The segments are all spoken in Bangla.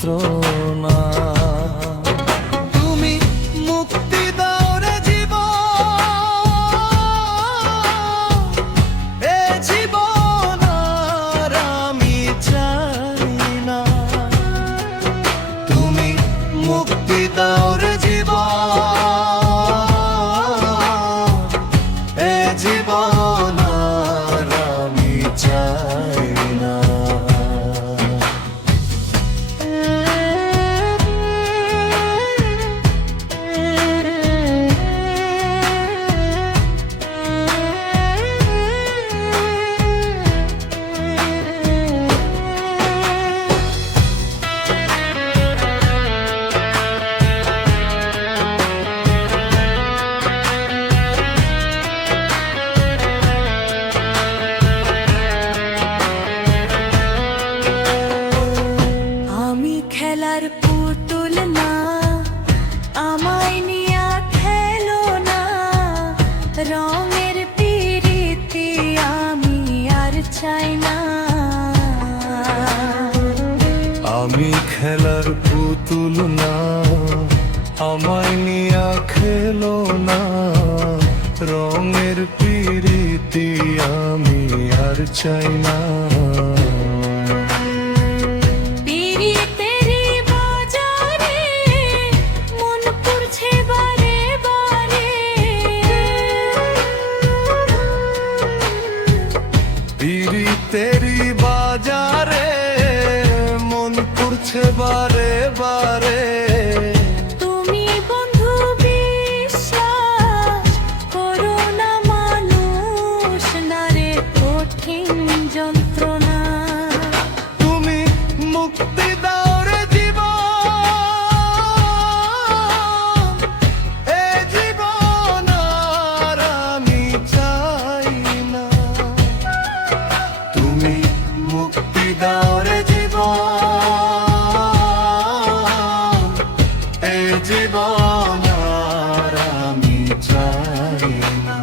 যন্ত্রণা। তুমি মুক্তি দাও রে জীবন, এ জীবন আর আমি চাই না। তুমি মুক্তি দাও রে জীবন, এ জীবন আর আমি চাই না। খেলার পুতুল না, আমায় নিয়া খেলো না, রঙের পিরিতি আমি আর চাই না। আমি খেলার পুতুল না, আমায় নিয়া খেলো না, রঙের পিরিতি আমি আর চাই না। তেরি বাজারে মন পড়ছে বারে বারে। তুমি বন্ধু বিশ্বাস করো না, মানুষ না রে কঠিন যন্ত্রণা। তুমি মুক্তি দাও রে জীবন, এ জীবন আর আমি চাই না। তুমি মুক্তি দাও রে জীবন, এ জীবন আর আমি চাই না।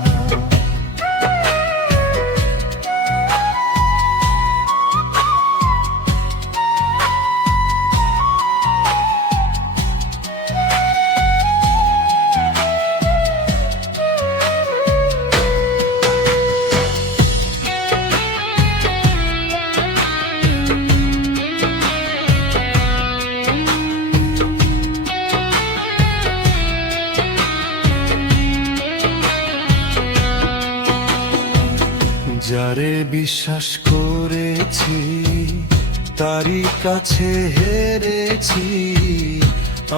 যারে বিশ্বাস করেছি তারই কাছে হেরেছি,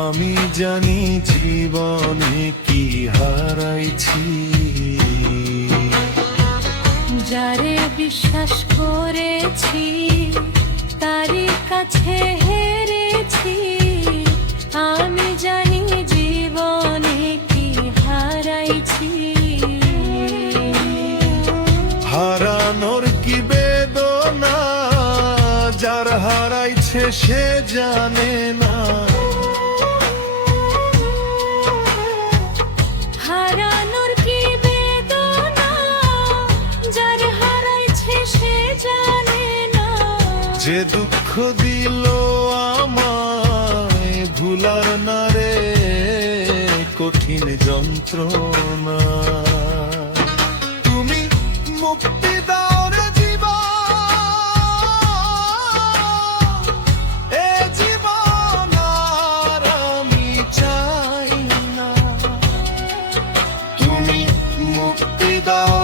আমি জানি জীবনে কি হারাইছি। যারে বিশ্বাস করেছি তারই কাছে হেরেছি, আমি জানি জীবনে কি হারাইছি। হারানোর কি বেদনা যার হারাইছে সে জানে না। হারানোর কি বেদনা যার হারাইছে সে জানে না। যে দুঃখ দিল আমায় ভুলার না রে কঠিন যন্ত্রণা। তুমি মুক্তি দাও রে জীবন, এ জীবন আর আমি চাই না। তুমি মুক্তি দাও